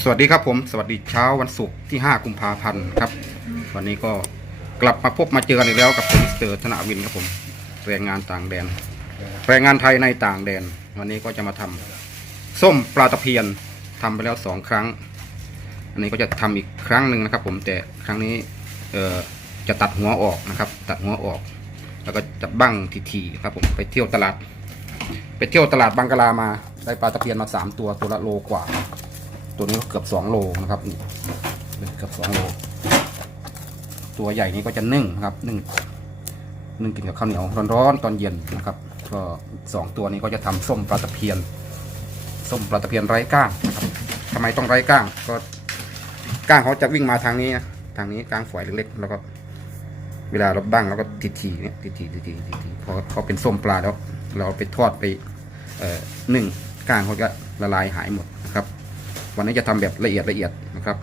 สวัสดีครับผมสวัสดีเช้าวันศุกร์ที่ 5 กุมภาพันธ์ครับ วันนี้ก็กลับมาพบมาเจอกันอีกแล้วกับผมสเตอร์ธนวินครับผมแรงงานต่างแดน แรงงานไทยในต่างแดน วันนี้ก็จะมาทำส้มปลาตะเพียนทำไปแล้วสองครั้ง อันนี้ก็จะทำอีกครั้งหนึ่งนะครับ ผมแต่ครั้งนี้เออจะตัดหัวออกนะครับ ตัดหัวออก แล้วก็จะบั้งทีๆครับผมไปเที่ยวตลาด ไปเที่ยวตลาดบางกลามาได้ปลาตะเพียนมาสามตัวตัวละโลกว่า ตัวนี้ก็เกือบสองโลนะครับเกือบสองโล ตัวใหญ่นี้ก็จะนึ่งนะครับนึ่งนึ่งกินกับข้าวเหนียวร้อนๆตอนเย็นนะครับ ก็สองตัวนี้ก็จะทำส้มปลาตะเพียน ส้มปลาตะเพียนไร้ก้างนะครับทำไมต้องไร้ก้าง ก็ก้างเขาจะวิ่งมาทางนี้นะทางนี้ก้างฝอยเล็กๆแล้วก็ เวลาเราบ้างเราก็ทีทีเนี่ยทีทีทีทีทีทีพอเขาเป็นส้มปลาแล้ว เราเอาไปทอดไปเอ่อนึ่งก้างเขาจะละลายหายหมดนะครับ วันนี้จะทำแบบละเอียดละเอียดนะครับ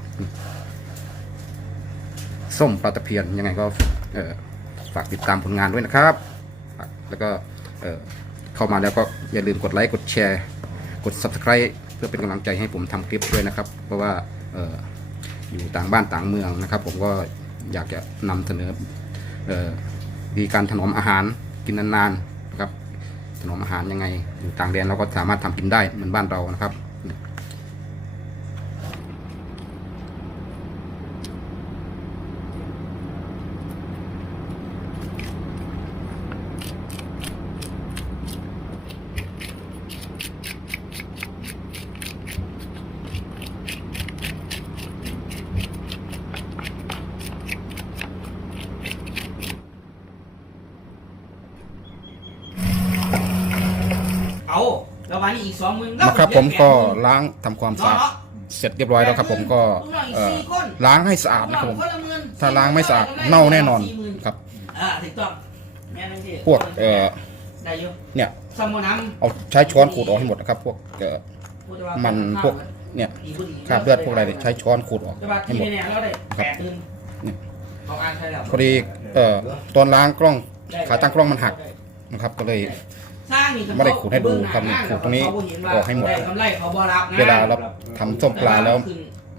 ส้มปลาตะเพียนยังไงก็ฝากติดตามผลงานด้วยนะครับ แล้วก็เข้ามาแล้วก็อย่าลืมกดไลค์กดแชร์ กด subscribe เพื่อเป็นกำลังใจให้ผมทำคลิปด้วยนะครับ เพราะว่าเออยู่ต่างบ้านต่างเมืองนะครับ ผมก็อยากจะนำเสนอเอ่อวิธีการถนอมอาหารกินนานๆนะครับถนอมอาหารยังไง อยู่ต่างแดนเราก็สามารถทำกินได้เหมือนบ้านเรานะครับ เอา แล้ววันนี้อีกสองหมื่นนะครับผมก็ล้างทำความสะอาดเสร็จเรียบร้อยแล้วครับผมก็เอ่อล้างให้สะอาดนะครับผมถ้าล้างไม่สะอาดเน่าแน่นอนครับอ่าถูกต้องแม่นั่นที่พวกเอ่อได้อยู่เนี่ยสมุนน้เอาใช้ช้อนขูดออกให้หมดนะครับพวกเอ่อำมันพวกเนี่ยคราบเลือดพวกอะไรเนี่ยใช้ช้อนขูดออกแต่ว่าให้ที่หมดเนี่ยเราได้แปดตื่นเนี่ยเอาอ่านใช่แล้วพอดีเอ่อตอนล้างกล้องขาตั้งกล้องมันหักนะครับก็เลย สร้างนี่ไม่ได้ขูดให้ดูครับนี่ขูดตรงนี้ออกให้หมดได้กำไรเขาบ่รับนะเวลาเราทำส้มปลาแล้ว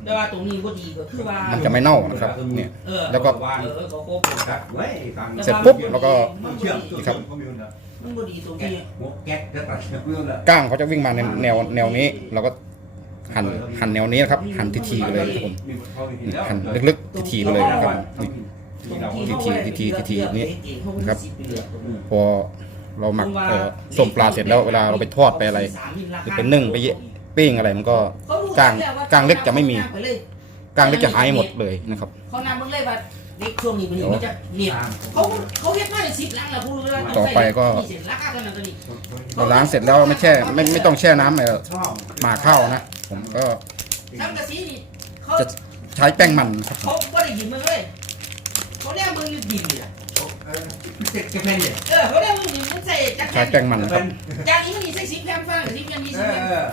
แต่ว่าตรงนี้ก็ดีก็คือว่า มัมันจะไม่เน่านะครับ เนี่ย เออแล้วก็เออเขาโกงครับไว้ฟังเสร็จปุ๊บแล้วก็มันเชื่อมบ่ดีครับมันบ่ดีตรงแก๊ที่กหัวแก๊กก็ตัดเชื่อมเลยก้างเขาจะวิ่งมาในแนวแนวนี้เราก็หั่นหั่นแนวนี้นะครับ หั่นทีๆไปเลยนะครับผมนี่หั่นลึกๆทีๆไปเลยนะครับนี่ทีทีทีทีทีทีนี่นะครับพอ เราหมักเอ่อส้มปลาเสร็จแล้วเวลาเราไปทอดไปอะไรหรือไปนึ่งไปเยปิ้งอะไรมันก็ก้างก้างเล็กจะไม่มีก้างเล็กจะหายหมดเลยนะครับเขานำมึงเลยว่าเด็กช่วงนี้มันมันจะเรียบเขาเขาเฮ็ดมาได้สิบลังแล้วกูรู้ว่าต่อไปก็มีเศษลักกันนั่นตัวนี้เราล้างเสร็จแล้วไม่แช่ไม่ไม่ต้องแช่น้ำเลยชอบหมาข้าวนะผมก็ทำกระสีนี่เขาจะใช้แป้งมันครับเขาไม่ได้ยินมึงเลยเขาเรียกมึงอยู่ดินเนี่ย เจ็บจะเป็นเออเขาเรียกมึงดินมึงใส่จักรใช้แป้งมันครับจานนี้มันมีใส่สิบแคมฟังสิบยังมีเอ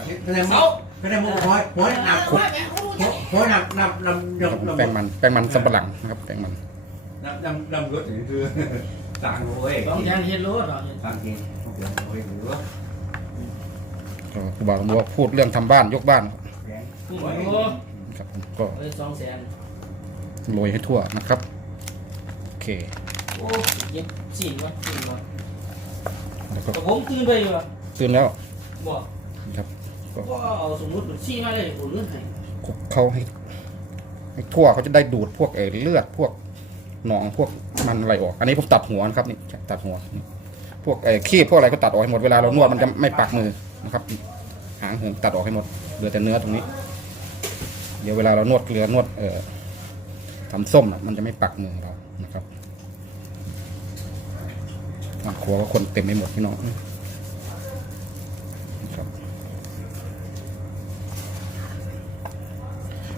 สิบแคมอคะแนนมุกคะแนนมุกหัวหัวหนักขุดเขารู้จักหัวหนักนำนำครับผมนำแป้งมันแป้งมันสำปะหลังนะครับแป้งมันนำนำนำรถนี่คือต่างโว้ยต้องยังเห็นรู้หรอต่างเกณฑ์เดี๋ยวโว้ยหรือว่าก็ครูบาหลวงพ่อพูดเรื่องทำบ้านยกบ้านกงผู้หญิงครับผมก็เออสองแสนโรยให้ทั่วนะครับโอเค โอ้เย็บสี่วะสี่วะแล้วก็แต่ผมตื่นไปอยู่อะตื่นแล้วบอกครับก็เอาสมมติชี้มาเลยโอ้เรื่องไหนคลุกเขาให้ให้ทั่วเขาจะได้ดูดพวกเออเลือดพวกหนองพวกมันอะไรออก อันนี้ผมตัดหัวนะครับนี่ตัดหัวนี่พวกเออขี้พวกอะไรก็ตัดออกให้หมดเวลาเรานวดมันจะไม่ปักมือนะครับหางเหินตัดออกให้หมดเหลือแต่เนื้อตรงนี้ เดี๋ยวเวลาเรานวดเกลือนวดเอ่อทำส้มน่ะมันจะไม่ปักมือเรานะครับ อะครัวก็คนเต็มไปหมดพี่น้องนะครับ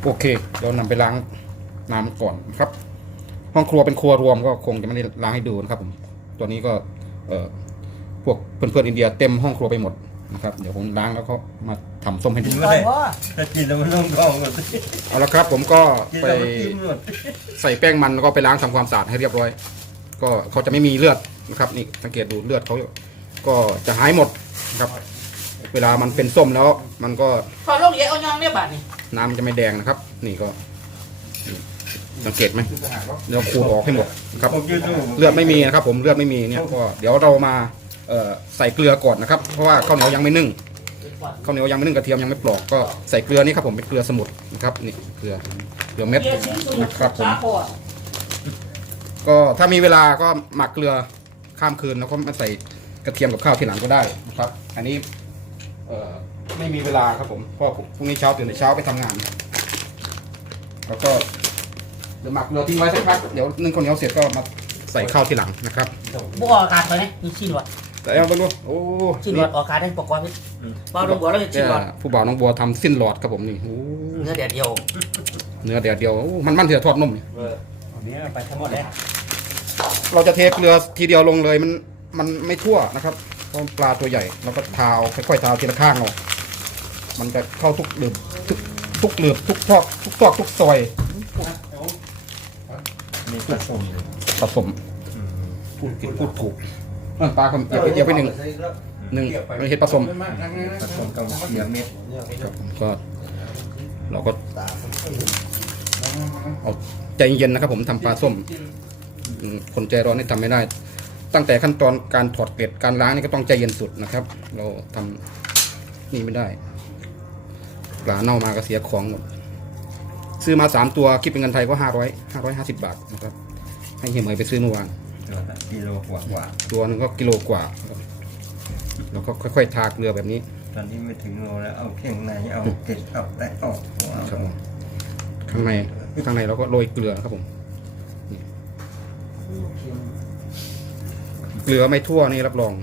โอเคเดี๋ยวนำไปล้างน้ำก่อนนะครับ ห้องครัวเป็นครัวรวมก็คงจะไม่ได้ล้างให้ดูนะครับผมตัวนี้ก็เอ่อพวกเพื่อนๆอินเดียเต็มห้องครัวไปหมดนะครับเดี๋ยวผมล้างแล้วก็มาทำส้มให้ดูเลยถ้ากินแล้วมันต้องกองกันเอาละครับ ผมก็กินไปแล้วมันกินหมดใส่แป้งมันแล้วก็ไปล้างทำความสะอาดให้เรียบร้อย ก็เขาจะไม่มีเลือด นะครับนี่สังเกตดูเลือดเขาก็จะหายหมดนะครับ เวลามันเป็นส้มแล้ว มันก็พอลงเยอะเอายองเนี่ยบาทนี่น้ำมันจะไม่แดงนะครับ นี่ก็นี่สังเกตไหมเดี๋ยวขูดออกให้หมดนะครับผมยืดตู้เลือดไม่มีนะครับ ผมเลือดไม่มีเนี่ยก็เดี๋ยวเรามาเอ่อใส่เกลือก่อนนะครับ เพราะว่าข้าวเหนียวยังไม่นึ่งข้าวเหนียวยังไม่นึ่งกระเทียมยังไม่ปลอกก็ใส่เกลือนี่ครับผมเป็นเกลือสมุนนะครับนี่เกลือเกลือเม็ดเยอะชิ้นสุดนะครับผมสาคอก็ถ้ามีเวลาก็หมักเกลือ ข้ามคืนแล้วก็มาใส่กระเทียมกับข้าวทีหลังก็ได้นะครับ อันนี้เอ่อไม่มีเวลาครับผมเพราะผมพรุ่งนี้เช้าตื่นแต่เช้าไปทำงาน แล้วก็เดี๋ยวหมักเกลือทิ้งไว้สักพักเดี๋ยวนึ่งข้าวเหนียวเสร็จก็มาใส่ข้าวทีหลังนะครับบุกออกอากาศไปนะมีชิ้นวัดแต่เอาไปดูโอ้ชิ้นวัดออกอากาศได้ปกติพอลงบัวแล้วจะแกชิ้นวัดผู้บ่าวน้องบัวทำสิ้นหลอดครับผมนี่โอ้เนื้อแดดเดียว เนื้อแดดเดียวโอ้มันมันเถื่อทอดนุ่มนี่อันนี้ไปทั้งหมดเลย เราจะเทเกลือทีเดียวลงเลยมันมันไม่ทั่วนะครับเพราะปลาตัวใหญ่เราก็ทาวค่อยๆทาวทีละข้างเอามันจะเข้าทุกหลืบทุกทุกหลืบทุกซอกทุกซอกทุกซอยมีผสมเลยผสมพูดผิดพูดถูกเออปลาคนเดี๋ยวไปเดี๋ยวไปหนึ่งหนึ่งไม่เห็ดผสมผสมกับเกี๊ยวเม็ดครับผมก็เราก็เอาใจเย็นนะครับผมทำปลาส้มอืม คนใจร้อนนี่ทำไม่ได้ ตั้งแต่ขั้นตอนการถอดเกล็ดการล้างนี่ก็ต้องใจเย็นสุดนะครับ เราทำนี่ไม่ได้ปลาเน่ามาก็เสียของหมดซื้อมาสามตัวคิดเป็นเงินไทยก็ห้าร้อยห้าร้อยห้าสิบบาทนะครับ ให้เฮียเหมยไปซื้อเมื่อวานกิโลกว่ากว่าตัวหนึงก็กิโลกว่าครับแล้วก็ค่อยๆทาเกลือแบบนี้ ตอนนี้ไม่ถึงโลแล้วเอาเข่งในเอาเกล็ดเอาแต่ออกหัวครับผมข้างในข้างในเราก็โรยเกลือครับผมนี่ เกลือไม่ทั่วนี่รับรอง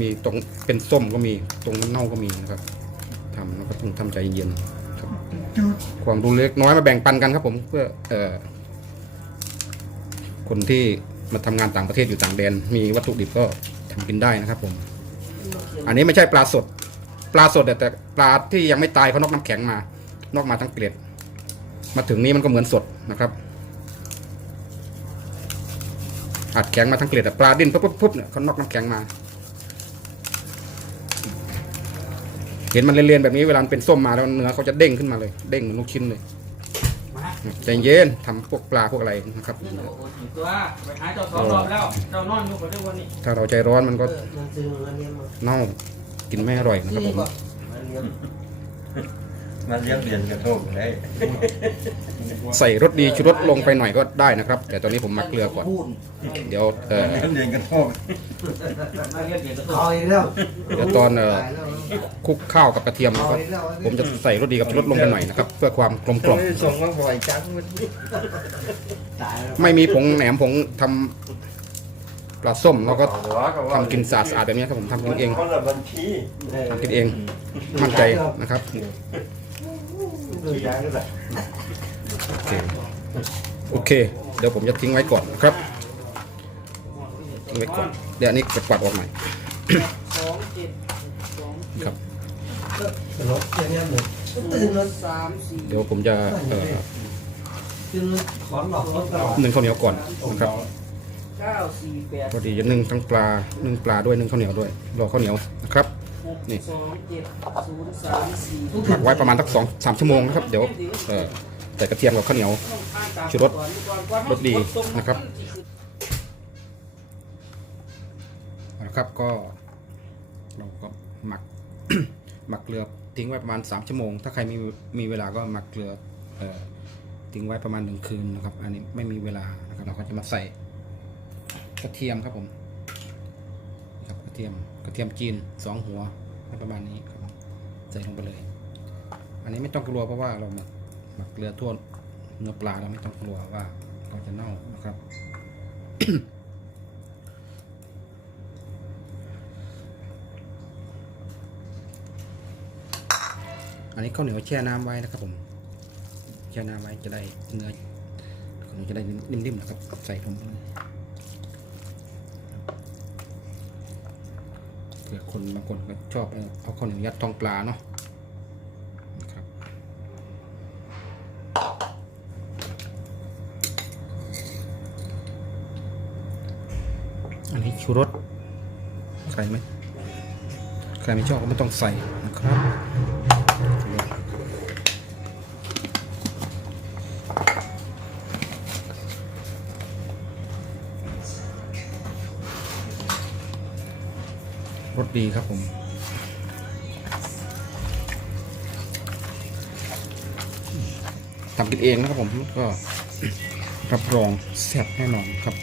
มีตรงเป็นส้มก็มี ตรงเน่าก็มีนะครับทำแล้วก็ต้องทำใจเย็นๆครับ ความรู้เล็กน้อยมาแบ่งปันกันครับผมเพื่อเอ่อคนที่มาทำงานต่างประเทศอยู่ต่างแดน มีวัตถุดิบก็ทำกินได้นะครับ ผม อันนี้ไม่ใช่ปลาสด ปลาสดแต่ปลาที่ยังไม่ตายเขานอกน้ำแข็งมา นอกมาทั้งเกล็ด มาถึงนี้มันก็เหมือนสดนะครับ อัดแข็งมาทั้งเกล็ดอะปลาดิ้นปุ๊บปุ๊บปุ๊บเนี่ยเขานอกน้ำแข็งมา เห็นมันเรียนๆแบบนี้เวลามันเป็นส้มมาแล้วเนื้อเขาจะเด้งขึ้นมาเลย เด้งเหมือนลูกชิ้นเลยมาใจเย็นทำพวกปลาพวกอะไรนะครับนี่โอ้โหตัวไปหาเจ้าสองรอบแล้วเจ้านอนอยู่คนเดียววันนี้ถ้าเราใจร้อนมันก็เออมันซื้อเงินเลี้ยงมาเน่ากินไม่อร่อยนะครับผม มาเลี้ยงเรียนกระทงได้ใส่รสดีชูรสลงไปหน่อยก็ได้นะครับ แต่ตอนนี้ผมมาเกลือก่อนพูดเดี๋ยวเอ่อเลี้ยงเรียนกระทงมาเรียกเดี๋ยวจะคอยแล้วเดี๋ยวตอนเอ่อคลุกข้าวกับกระเทียมคแล้วอก็ยแล้วผมจะใส่รสดีกับชูรสลงไปหน่อยนะครับ เพื่อความกลมกล่อมส่งมาบ่อยจังมันตายแล้วไม่มีผงแหนมผงทำปลาส้มเราก็ทำกินสะอาดๆแบบนี้ครับผมทำกินเองคนละบัญชีทำกินเองมั่นใจนะครับดูยางก็ได้ โอเคโอเค เดี๋ยวผมจะทิ้งไว้ก่อนนะครับทิ้งไว้ก่อนเดี๋ยวอันนี้จะปัดออกหน่อยสองเจ็ดสองครับรถอย่างเงี้ยหมดตื่นรถสามสี่เดี๋ยวผมจะเอ่อตื่นรถขอนหลอกรถตลอดนึ่งข้าวเหนียวก่อนนะครับเก้าสี่แปดพอดีจะนึ่งทั้งปลานึ่งปลาด้วยนึ่งข้าวเหนียวด้วยรอข้าวเหนียวนะครับหก นี่สองเจ็ดศูนย์สามสี่หมักไว้ประมาณสักสองสามชั่วโมงนะครับ เดี๋ยวเอ่อใส่กระเทียมกับข้าวเหนียว ชูรสรสดีนะครับ นะครับก็เราก็หมัก หมักเกลือทิ้งไว้ประมาณ 3 ชั่วโมง ถ้าใครมีมีเวลาก็หมักเกลือเอ่อทิ้งไว้ประมาณหนึ่งคืนนะครับ อันนี้ไม่มีเวลานะครับเราก็จะมาใส่กระเทียมครับผมครับกระเทียม กระเทียมจีนสองหัวประมาณนี้ครับใส่ลงไปเลย อันนี้ไม่ต้องกลัวเพราะว่าเราหมักหมักเกลือทั่วเนื้อปลาเราไม่ต้องกลัวว่าเราจะเน่านะครับ อันนี้ข้าวเหนียวแช่น้ำไว้นะครับผมแช่น้ำไว้จะได้เนื้อข้าวเหนียวจะได้นิ่มๆนะครับใส่ลงไปเลยเผื่อคนบางคนก็ชอบเอาเอาข้าวเหนียวยัดท้องปลาเนาะนะครับอันนี้ชูรสใส่ไหมใครไม่ชอบก็ไม่ต้องใส่นะครับ ดีครับผมทำกินเองนะครับผมก็รับรองแซ่บแน่นอนครับ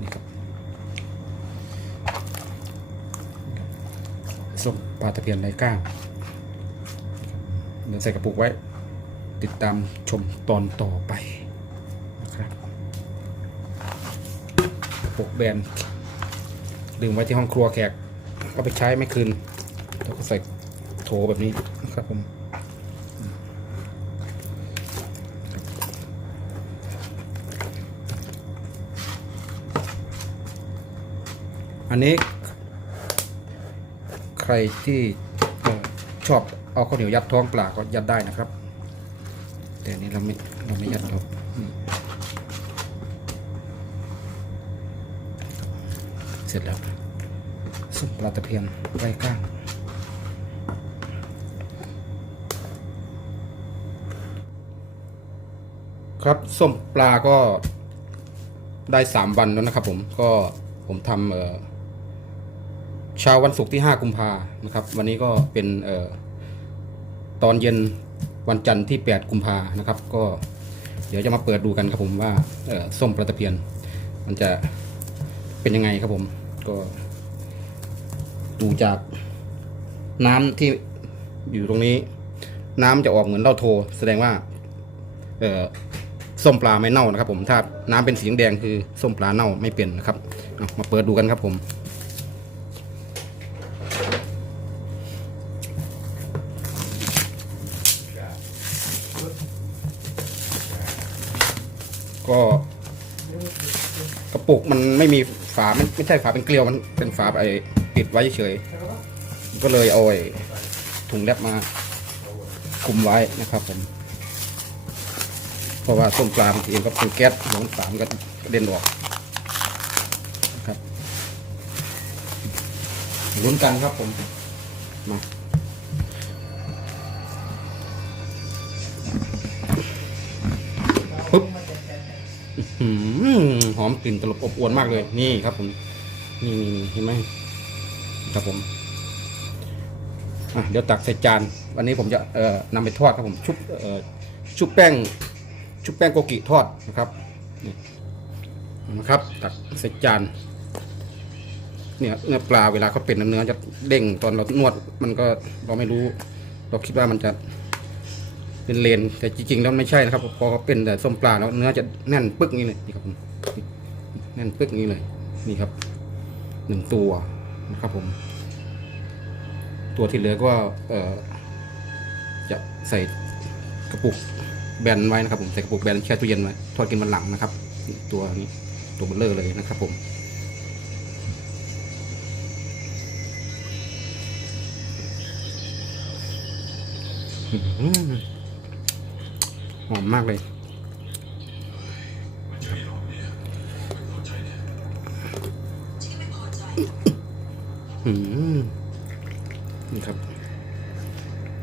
นี่ครับส้มปลาตะเพียนไรก้างเดี๋ยวใส่กระปุกไว้ ติดตามชมตอนต่อไป ปกแบนลืมไว้ที่ห้องครัวแขก ก็ไปใช้ไม่คืน แล้วก็ใส่โถแบบนี้นะครับผมอันนี้ ใครที่ชอบเอาข้าวเหนียวยัดท้องปลาก็ยัดได้นะครับ แต่อันนี้เราไม่เราไม่ยัดครับอืมเส ร็จแล้ว ซุปปลาตะเพียนไร้ก้างครับส้มปลาก็ได้สามวันแล้วนะครับผมก็ผมทำเช้าวันศุกร์ที่ 5 กุมภานะครับ วันนี้ก็เป็นออตอนเย็นวันจันทร์ที่ 8 กุมภานะครับ ก็เดี๋ยวจะมาเปิดดูกันครับผมว่าส้มปลาตะเพียน มันจะเป็นยังไงครับผม ก็ดูจากน้ำที่อยู่ตรงนี้ น้ำจะออกเหมือนเล้าโท แสดงว่า เอ่อส้มปลาไม่เน่านะครับ ผมถ้าน้ำเป็นสีแดงคือส้มปลาเน่าไม่เป็นนะครับมาเปิดดูกันครับผม ก็กระปุกมันไม่มี ฝาไม่ไม่ใช่ฝาเป็นเกลียวมันเป็นฝาไอ้ปิดไว้เฉยๆก็เลยเอาไอ้ถุงแรปมาคุมไว้นะครับผม เพราะว่าส้มปลาบางทีก็เป็นแก๊สหัวมันฝามันก็กระเด็นออกนะครับลุ้นกันครับผมมา หอมกลิ่นตลบอบอวนมากเลย นี่ครับผม นี่นี่เห็นไหมครับผมเดี๋ยวตักใส่จาน วันนี้ผมจะเอ่อนำไปทอดครับผม ชุบเอ่อชุบแป้ง ชุบแป้งโกกิทอดนะครับนี่นะครับ ตักใส่จาน เนี่ยเนื้อปลาเวลาเขาเป็นเนื้อจะเด้งตอนเรานวด มันก็เราไม่รู้ เราคิดว่ามันจะ เป็นเลนแต่จริงๆแล้วไม่ใช่นะครับ พอเขาเป็นแต่ส้มปลาแล้วเนื้อจะแน่นปึ๊กนี่เลยนี่ครับผมแน่นปึ๊กนี่เลย นี่ครับหนึ่งตัวนะครับผม ตัวที่เหลือก็เอ่อจะใส่กระปุกแบนไว้นะครับผมใส่กระปุกแบนแช่ตู้เย็นไว้ทอดกินวันหลังนะครับ ตัวนี้ตัวเบลเลอร์เลยนะครับผมอื้อ หอมมากเลยหือนี่ครับ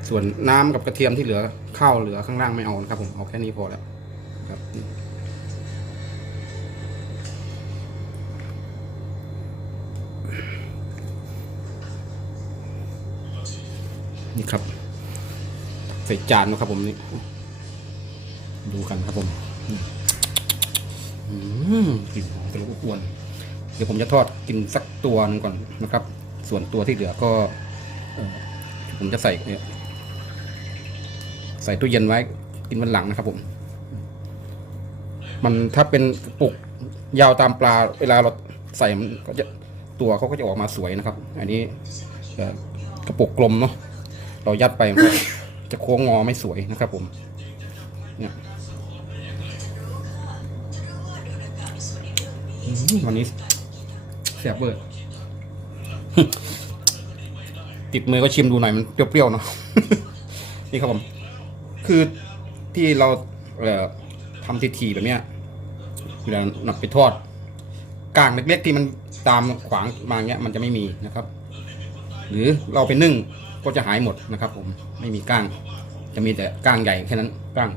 ส่วนน้ำกับกระเทียมที่เหลือข้าวเหลือข้างล่างไม่เอานะครับผมเอาแค่นี้พอแล้วครับนี่ครับ ใส่จานนะครับผมนี่ ดูกันครับผมกลิ่นหอมตะลุกอวน เดี๋ยวผมจะทอดกินสักตัวหนึงก่อนนะครับ ส่วนตัวที่เหลือก็ผมจะใส่เนี่ยใส่ตู้เย็นไว้กินวันหลังนะครับผม มันถ้าเป็นปุกยาวตามปลาเวลาเราใส่มันก็จะตัวเขาก็จะออกมาสวยนะครับ อันนี้กระปุกกลมเนาะเรายัดไปมันจะโค้งงอไม่สวยนะครับผมเนี่ย วันนี้แซ่บเบอร์ ติดมือก็ชิมดูหน่อยมันเปรี้ยวๆเนาะ นี่ครับผม คือที่เราเอ่อทำทีๆแบบเนี้ยเวลานำไปทอดกางเล็กๆที่มันตามขวางมาเงี้ยมันจะไม่มีนะครับ หรือเราไปนึ่งก็จะหายหมดนะครับ ผมไม่มีก้าง จะมีแต่ก้างใหญ่แค่นั้นก้าง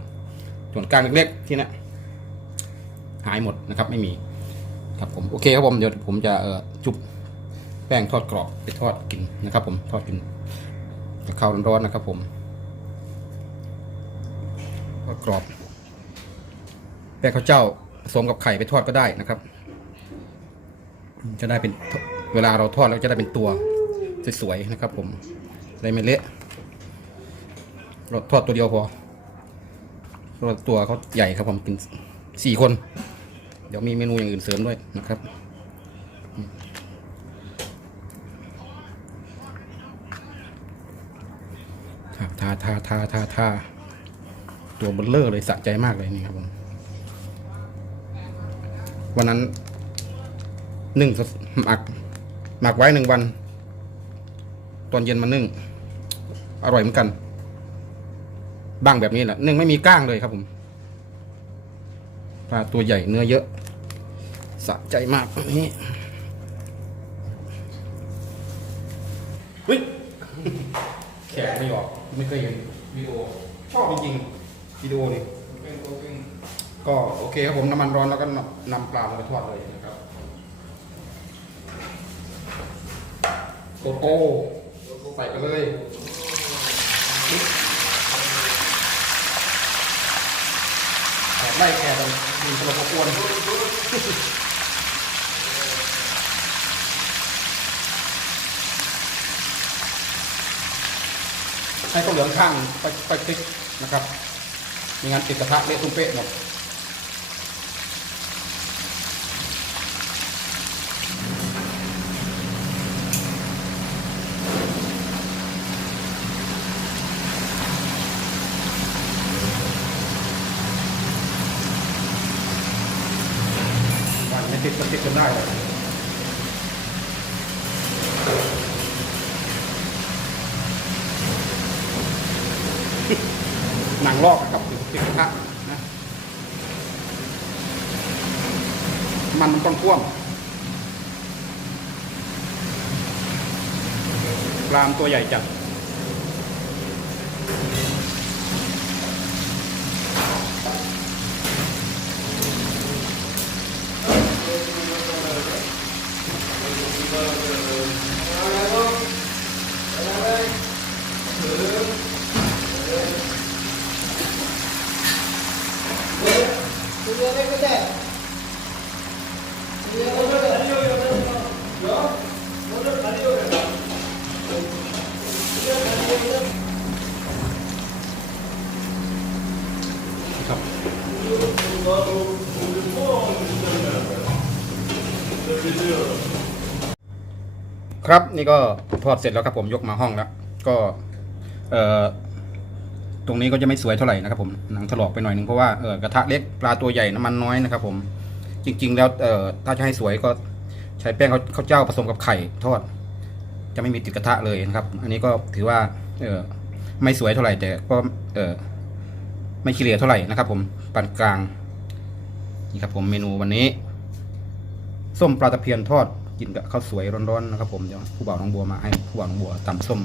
ส่วนก้างเล็กๆที่นะหายหมดนะครับ ไม่มี ครับผมโอเคครับผมเดี๋ยวผมจะเอ่อจุบแป้งทอดกรอบไปทอดกินนะครับ ผมทอดกินกับข้าวร้อนๆนะครับ ผมทอดกรอบแป้งข้าวเจ้าผสมกับไข่ไปทอดก็ได้นะครับ จะได้เป็นเวลาเราทอดแล้วจะได้เป็นตัวสวยๆนะครับ ผมได้ไม่เละเราทอดตัวเดียวพอเราะว่าตัวเขาใหญ่ครับผมกินสี่คน เดี๋ยวมีเมนูอย่างอื่นเสริมด้วยนะครับทาทาทาทาทาทาตัวเบลเลอร์เลยสะใจมากเลยนี่ครับผมวันนั้นนึ่งหมักหมักไว้หนึ่งวัน ตอนเย็นมานึ่ง อร่อยเหมือนกันบ้างแบบนี้แหละนึ่งไม่มีก้างเลยครับผม ปลาตัวใหญ่เนื้อเยอะสะใจมากอันนี้เฮ้ยแขกไม่ออกไม่เคยเห็นวิดีโอชอบจริงวิดีโอนี่ก็โอเคครับผมน้ำมันร้อนแล้วก็นำปลาลงไปทอดเลยนะครับโกโก้ใส่ไปเลยไล่แขกกัน มีตลบอบอวนให้ข้าวเหลืองข้างไปไปติ๊กนะครับ มีงานติดกระทะเละตุ้มเป๊ะหมด วัน ได้หนังลอกอะครับติดกระทะนะมันมันต้องท่วมปลามตัวใหญ่จัด ครับนี่ก็ทอดเสร็จแล้วครับผมยกมาห้องแล้ว ก็เอ่อตรงนี้ก็จะไม่สวยเท่าไหร่นะครับผมหนังถลอกไปหน่อยนึงเพราะว่าเออกระทะเล็กปลาตัวใหญ่น้ำมันน้อยนะครับผมจริง ๆ แล้วเอ่อถ้าจะให้สวยก็ใช้แป้งข้าวเจ้าผสมกับไข่ทอด จะไม่มีติดกระทะเลยนะครับ อันนี้ก็ถือว่าเออไม่สวยเท่าไหร่แต่ก็เออไม่ขี้เหร่เท่าไหร่นะครับ ผมปานกลางนี่ครับผมเมนูวันนี้ ส้มปลาตะเพียนทอด กินกับข้าวสวยร้อนๆนะครับผมเดี๋ยวผู้บ่าวน้องบัวมาให้ผู้บ่าวน้องบัวตำส้ม